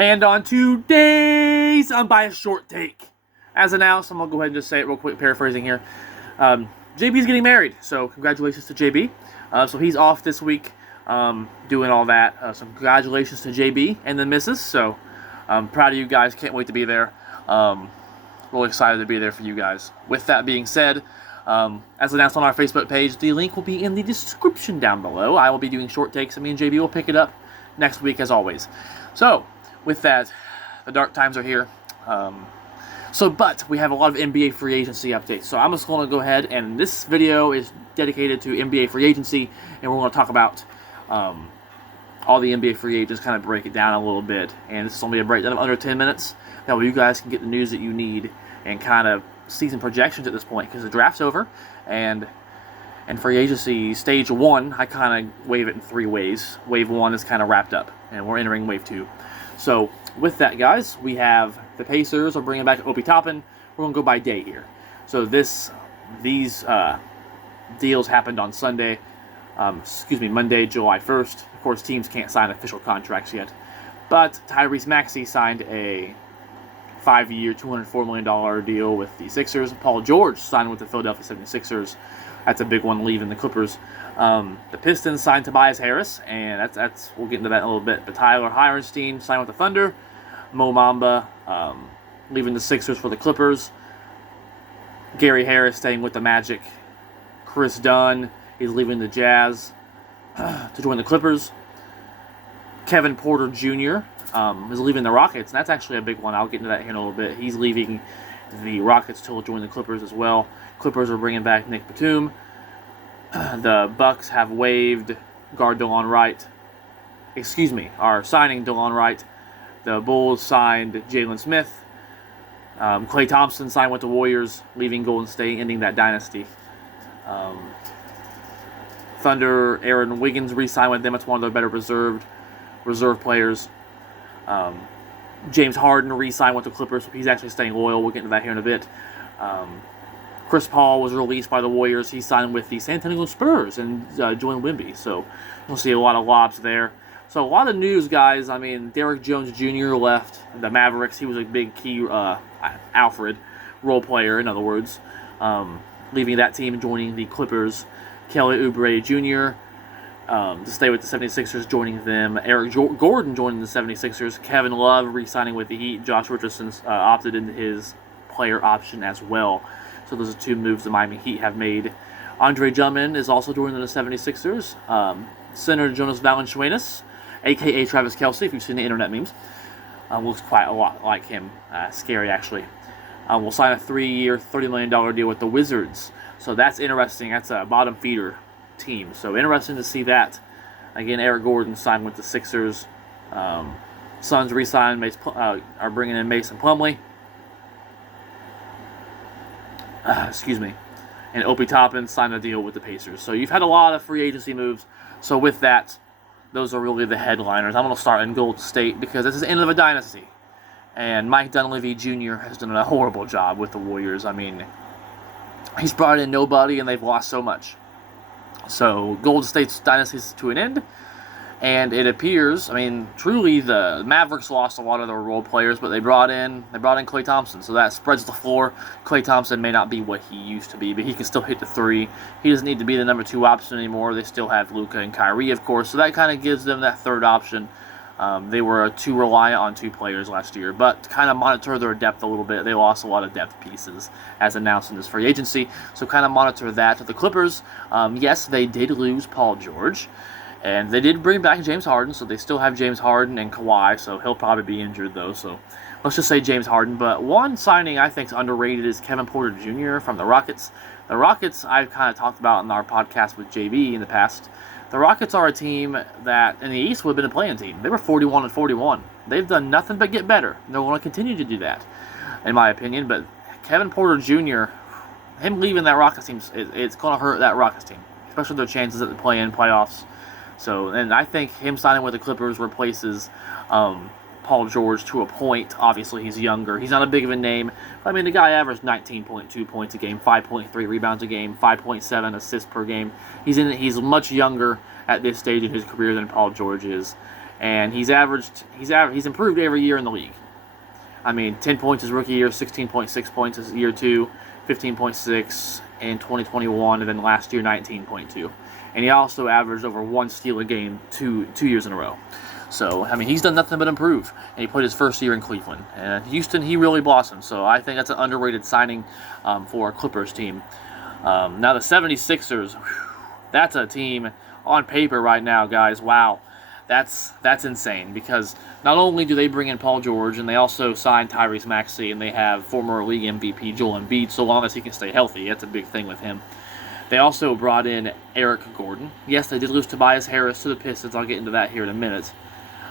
And on today's unbiased short take, as announced, I'm going to go ahead and just say it real quick, paraphrasing here. JB's getting married, so congratulations to JB. So he's off this week doing all that. So congratulations to JB and the missus. So I'm proud of you guys. Can't wait to be there. Really excited to be there for you guys. With that being said, as announced on our Facebook page, the link will be in the description down below. I will be doing short takes, and me and JB will pick it up next week as always. So, with that, the dark times are here. But we have a lot of NBA free agency updates. So I'm just going to go ahead, and this video is dedicated to NBA free agency, and we're going to talk about all the NBA free agents, kind of break it down a little bit. And this is only a breakdown of under 10 minutes. That way you guys can get the news that you need and kind of season projections at this point, because the draft's over, and free agency stage 1, I kind of wave it in 3 waves. Wave 1 is kind of wrapped up, and we're entering wave 2. So with that, guys, we have the Pacers are bringing back Obi Toppin. We're going to go by day here. So these deals happened on Monday, July 1st. Of course, teams can't sign official contracts yet. But Tyrese Maxey signed a 5-year, $204 million deal with the Sixers. Paul George signed with the Philadelphia 76ers. That's a big one, leaving the Clippers. The Pistons signed Tobias Harris, and that's we'll get into that in a little bit. But Tyler Heirenstein signed with the Thunder. Mo Bamba leaving the Sixers for the Clippers. Gary Harris staying with the Magic. Chris Dunn is leaving the Jazz to join the Clippers. Kevin Porter Jr. Is leaving the Rockets, and that's actually a big one. I'll get into that here in a little bit. He's leaving the Rockets to join the Clippers as well. Clippers are bringing back Nick Batum. The Bucks have waived guard DeLon Wright. Are signing DeLon Wright. The Bulls signed Jalen Smith. Klay Thompson signed with the Warriors, leaving Golden State, ending that dynasty. Thunder, Aaron Wiggins re-signed with them. It's one of their better reserve players. James Harden re-signed with the Clippers. He's actually staying loyal. We'll get into that here in a bit. Chris Paul was released by the Warriors. He signed with the San Antonio Spurs and joined Wemby. So we'll see a lot of lobs there. So a lot of news, guys. I mean, Derrick Jones Jr. left the Mavericks. He was a big key Alfred role player, in other words, leaving that team and joining the Clippers. Kelly Oubre Jr. To stay with the 76ers, joining them. Eric Gordon joining the 76ers. Kevin Love re-signing with the Heat. Josh Richardson opted into his player option as well. So those are 2 moves the Miami Heat have made. Andre Drummond is also joining the 76ers. Center Jonas Valanciunas, a.k.a. Travis Kelce, if you've seen the internet memes. Looks quite a lot like him. Scary, actually. Will sign a 3-year, $30 million deal with the Wizards. So that's interesting. That's a bottom feeder team. So interesting to see that. Again, Eric Gordon signed with the Sixers. Suns re-signed, are bringing in Mason Plumlee. And Obi Toppin signed a deal with the Pacers. So you've had a lot of free agency moves. So with that, those are really the headliners. I'm going to start in Golden State because this is the end of a dynasty. And Mike Dunleavy Jr. has done a horrible job with the Warriors. I mean, he's brought in nobody, and they've lost so much. So Golden State's dynasty is to an end. And it appears, I mean, truly the Mavericks lost a lot of their role players, but they brought in Klay Thompson. So that spreads the floor. Klay Thompson may not be what he used to be, but he can still hit the 3. He doesn't need to be the number 2 option anymore. They still have Luka and Kyrie, of course. So that kind of gives them that 3rd option. They were too reliant on 2 players last year, but to kind of monitor their depth a little bit. They lost a lot of depth pieces as announced in this free agency. So kind of monitor that. To the Clippers, yes, they did lose Paul George. And they did bring back James Harden, so they still have James Harden and Kawhi, so he'll probably be injured, though. So let's just say James Harden. But one signing I think is underrated is Kevin Porter Jr. from the Rockets. The Rockets I've kind of talked about in our podcast with JB in the past. The Rockets are a team that in the East would have been a play-in team. They were 41-41. They've done nothing but get better. They're going to continue to do that, in my opinion. But Kevin Porter Jr., him leaving that Rockets team, it's going to hurt that Rockets team, especially their chances at the play-in playoffs. So, and I think him signing with the Clippers replaces Paul George to a point. Obviously, he's younger. He's not a big of a name. I mean, the guy averaged 19.2 points a game, 5.3 rebounds a game, 5.7 assists per game. He's much younger at this stage in his career than Paul George is. and he's improved every year in the league. I mean, 10 points his rookie year, 16.6 points his year 2, 15.6 in 2021, and then last year 19.2. And he also averaged over 1 steal a game two years in a row. So, I mean, he's done nothing but improve. And he played his first year in Cleveland. And Houston, he really blossomed. So I think that's an underrated signing for a Clippers team. Now the 76ers, that's a team on paper right now, guys. Wow. That's insane, because not only do they bring in Paul George, and they also signed Tyrese Maxey, and they have former league MVP Joel Embiid, so long as he can stay healthy. That's a big thing with him. They also brought in Eric Gordon. Yes, they did lose Tobias Harris to the Pistons. I'll get into that here in a minute.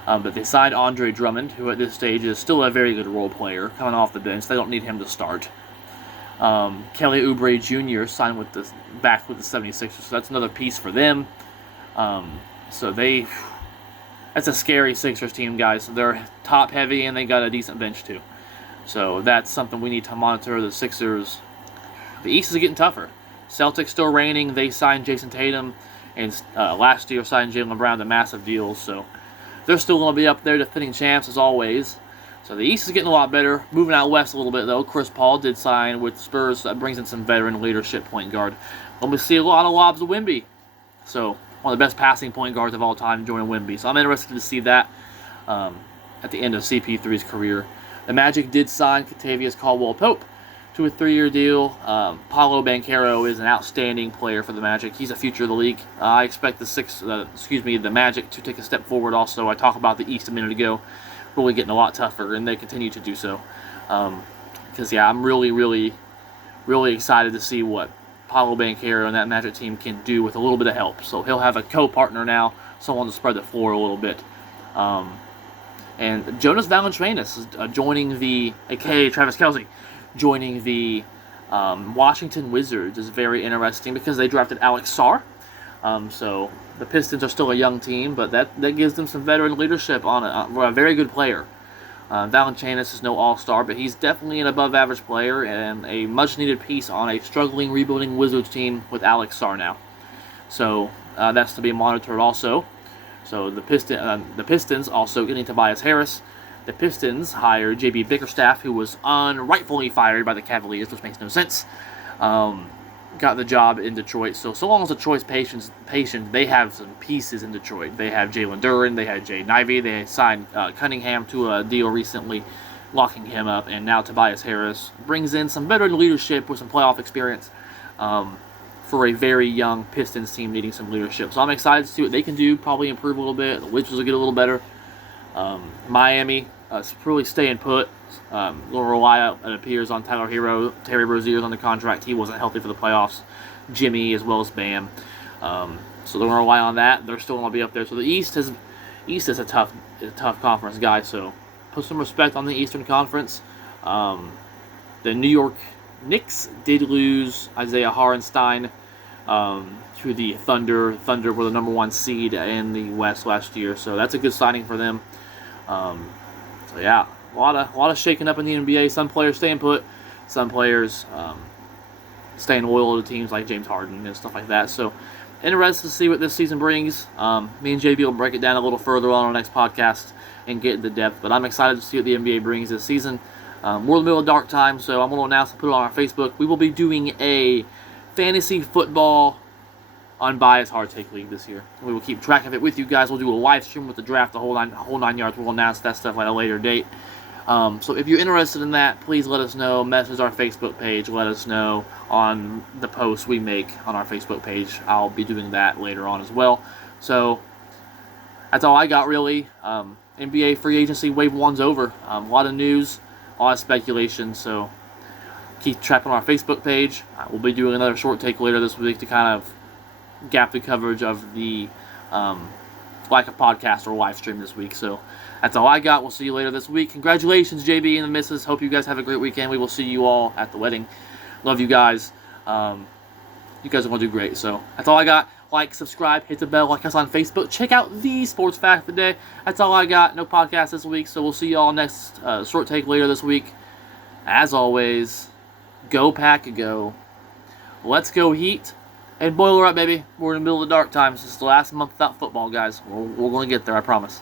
But they signed Andre Drummond, who at this stage is still a very good role player, coming off the bench. They don't need him to start. Kelly Oubre Jr. signed back with the 76ers, so that's another piece for them. That's a scary Sixers team, guys. They're top heavy, and they got a decent bench too. So that's something we need to monitor. The Sixers. The East is getting tougher. Celtics still reigning. They signed Jason Tatum, and last year signed Jaylen Brown to massive deals. So they're still going to be up there defending champs as always. So the East is getting a lot better. Moving out west a little bit, though. Chris Paul did sign with Spurs. That brings in some veteran leadership point guard. When we see a lot of lobs of Wemby. So one of the best passing point guards of all time, joining Wemby. So I'm interested to see that at the end of CP3's career. The Magic did sign Kentavious Caldwell-Pope to a 3-year deal. Paolo Banchero is an outstanding player for the Magic. He's a future of the league. I expect the Magic to take a step forward also. I talked about the East a minute ago. Really getting a lot tougher, and they continue to do so. Because, I'm really, really, really excited to see what Paolo Banchero and that Magic team can do with a little bit of help. So he'll have a co-partner now, someone to spread the floor a little bit. And Jonas Valanciunas is joining a.k.a. Travis Kelce, joining the Washington Wizards is very interesting because they drafted Alex Sarr. So the Pistons are still a young team, but that gives them some veteran leadership on a very good player. Valanciunas is no all-star, but he's definitely an above-average player and a much-needed piece on a struggling, rebuilding Wizards team with Alex Sarr now. So that's to be monitored also. So the Pistons also getting Tobias Harris. The Pistons hired J.B. Bickerstaff, who was unrightfully fired by the Cavaliers, which makes no sense. Got the job in Detroit. So long as Detroit's patient, they have some pieces in Detroit. They have Jalen Duren, they had Jay Nivey, they signed Cunningham to a deal recently, locking him up, and now Tobias Harris brings in some veteran leadership with some playoff experience for a very young Pistons team needing some leadership. So I'm excited to see what they can do, probably improve a little bit. The Wizards will get a little better. Miami really staying put. Will rely, it appears, on Tyler Hero. Terry Rozier's on the contract. He wasn't healthy for the playoffs. Jimmy as well as Bam. So they're going to rely on that. They're still going to be up there. So the East is a tough conference, guys. So put some respect on the Eastern Conference. The New York Knicks did lose Isaiah Hartenstein to the Thunder. Thunder were the number 1 seed in the West last year. So that's a good signing for them. A lot of shaking up in the NBA. Some players staying put, some players staying loyal to teams like James Harden and stuff like that. So, interested to see what this season brings. Me and JB will break it down a little further on our next podcast and get into depth. But I'm excited to see what the NBA brings this season. We're in the middle of dark time, so I'm going to announce and put it on our Facebook. We will be doing a fantasy football unbiased hard take league this year. We will keep track of it with you guys. We'll do a live stream with the draft, the whole nine yards. We'll announce that stuff at a later date. So if you're interested in that, please let us know. Message our Facebook page. Let us know on the posts we make on our Facebook page. I'll be doing that later on as well. So that's all I got, really. NBA free agency wave 1's over. A lot of news, a lot of speculation. So keep track on our Facebook page. We'll be doing another short take later this week to kind of gap the coverage of the like a podcast or live stream this week. So that's all I got. We'll see you later this week. Congratulations, JB and the missus. Hope you guys have a great weekend. We will see you all at the wedding. Love you guys. You guys are going to do great. So that's all I got. Like, subscribe, hit the bell, like us on Facebook. Check out the Sports Fact of the Day. That's all I got. No podcast this week. So we'll see you all next short take later this week. As always, go Pack, go. Let's go Heat. And boiler up, baby. We're in the middle of the dark times. This is the last month without football, guys. We're going to get there, I promise.